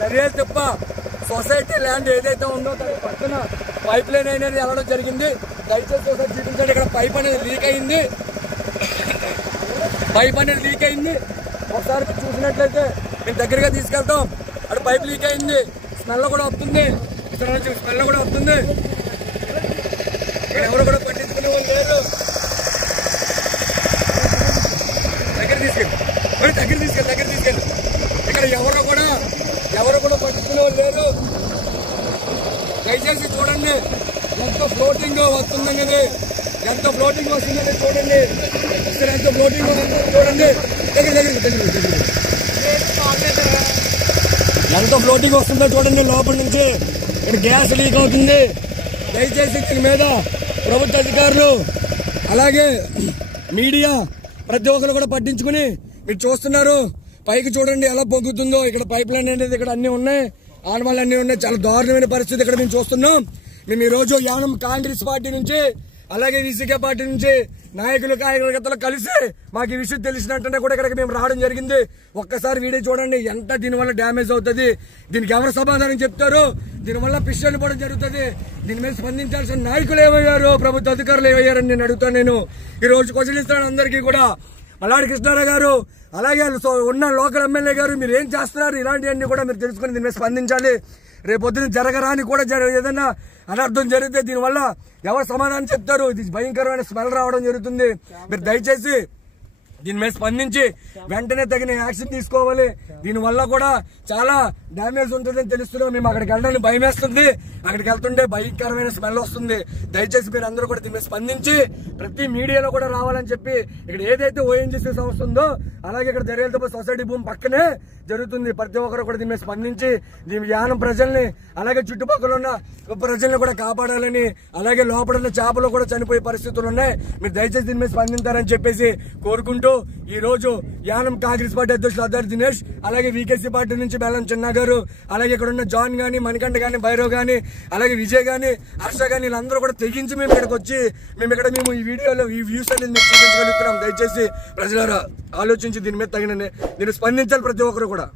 దర్యాలు తిప్ప society land ఏదైతే ఉందో దాని పక్కన పైప్ లైన్ అనేది వెళ్ళడం జరిగింది. దయచేసి ఒకసారి చూపించండి. ఇక్కడ పైప్ అనేది లీక్ అయింది. ఒకసారి చూసినట్లయితే మేము దగ్గరగా తీసుకెళ్తాం. అక్కడ పైప్ లీక్ అయింది. స్మెల్ కూడా వస్తుంది. ఇక్కడ నుంచి స్మెల్ కూడా వస్తుంది. ఇక్కడ ఎవరు కూడా పట్టించుకునే వాళ్ళు లేరు. దగ్గర తీసుకెళ్ళి ఇక్కడ ఎవరు కూడా పట్టించుకునే వాళ్ళు లేరు. దయచేసి చూడండి ఎంత ఫ్లోటింగ్ వస్తుందనేది, ఎంత ఫ్లోటింగ్ వస్తుందని చూడండి. ఇక్కడ ఎంత ఫ్లోటింగ్ వస్తుందని చూడండి. ఎంత ఫ్లోటింగ్ వస్తుందో చూడండి. లోపల నుంచి ఇక్కడ గ్యాస్ లీక్ అవుతుంది. దయచేసి దీని మీద ప్రభుత్వ అధికారులు అలాగే మీడియా ప్రతి ఒక్కరు కూడా పట్టించుకుని మీరు చూస్తున్నారు. పైకి చూడండి ఎలా పొంగుతుందో. ఇక్కడ పైప్ లైన్ అనేది ఇక్కడ అన్ని ఉన్నాయి, ఆనవాళ్ళు అన్ని ఉన్నాయి. చాలా దారుణమైన పరిస్థితి ఇక్కడ మేము చూస్తున్నాం. మేము ఈ రోజు యానం కాంగ్రెస్ పార్టీ నుంచి అలాగే విసికే పార్టీ నుంచి నాయకులు కార్యకర్తలు కలిసి మాకు ఈ విషయం తెలిసినట్టుంటే కూడా ఇక్కడికి మేము రావడం జరిగింది. ఒక్కసారి వీడియో చూడండి ఎంత దీనివల్ల డ్యామేజ్ అవుతుంది, దీనికి ఎవరు సమాధానం చెప్తారు, దీనివల్ల పిస్టల్ పోవడం జరుగుతుంది. దీని మీద స్పందించాల్సిన నాయకులు ఏమయ్యారు, ప్రభుత్వ అధికారులు ఏమయ్యారని నేను అడుగుతాను. నేను ఈ రోజు క్వశ్చన్ ఇస్తాను అందరికీ కూడా. మల్లాడి కృష్ణారావు గారు అలాగే ఉన్న లోకల్ ఎమ్మెల్యే గారు మీరు ఏం చేస్తున్నారు, ఇలాంటివన్నీ కూడా మీరు తెలుసుకుని దీని మీద స్పందించాలి. రేపొద్దున జరగరాని కూడా ఏదైనా అనర్థం జరిగితే దీనివల్ల ఎవరు సమాధానం చెప్తారు. ఇది భయంకరమైన స్మెల్ రావడం జరుగుతుంది. మీరు దయచేసి దీని మీద స్పందించి వెంటనే తగిన యాక్షన్ తీసుకోవాలి. దీనివల్ల కూడా చాలా డ్యామేజ్ ఉంటుందని తెలుస్తున్నాం. మేము అక్కడికి వెళ్ళడానికి భయం వేస్తుంది. అక్కడికి వెళ్తుంటే భయంకరమైన స్మెల్ వస్తుంది. దయచేసి మీరు అందరూ కూడా దీని మీద స్పందించి ప్రతి మీడియాలో కూడా రావాలని చెప్పి ఇక్కడ ఏదైతే ఓఎన్జీసీ సంస్థ ఉందో అలాగే ఇక్కడ దర్యాలతో సొసైటీ భూమి పక్కనే జరుగుతుంది. ప్రతి ఒక్కరు కూడా దీని మీద స్పందించి దీని యానం ప్రజల్ని అలాగే చుట్టుపక్కల ఉన్న ప్రజల్ని కూడా కాపాడాలని, అలాగే లోపల ఉన్న చేపలు కూడా చనిపోయే పరిస్థితులు ఉన్నాయి. మీరు దయచేసి దీని మీద స్పందించారని చెప్పేసి కోరుకుంటూ ఈ రోజు యానం కాంగ్రెస్ పార్టీ అధ్యక్షులు అద్దర్ దినేష్ అలాగే వీకేసీ పార్టీ నుంచి బెల్లం చిన్న గారు అలాగే ఇక్కడ ఉన్న జాన్ గాని, మణికంఠ గాని, భైరవ్ గాని, అలాగే విజయ్ గాని, హర్ష గాని వీళ్ళందరూ కూడా తెగించి మేము ఇక్కడికి వచ్చి మేము ఈ వీడియోలో ఈ వ్యూస్ అనేది మేము చూపించగలుగుతున్నాం. దయచేసి ప్రజలారా ఆలోచించి దీని మీద దీన్ని స్పందించాలి ప్రతి ఒక్కరు కూడా.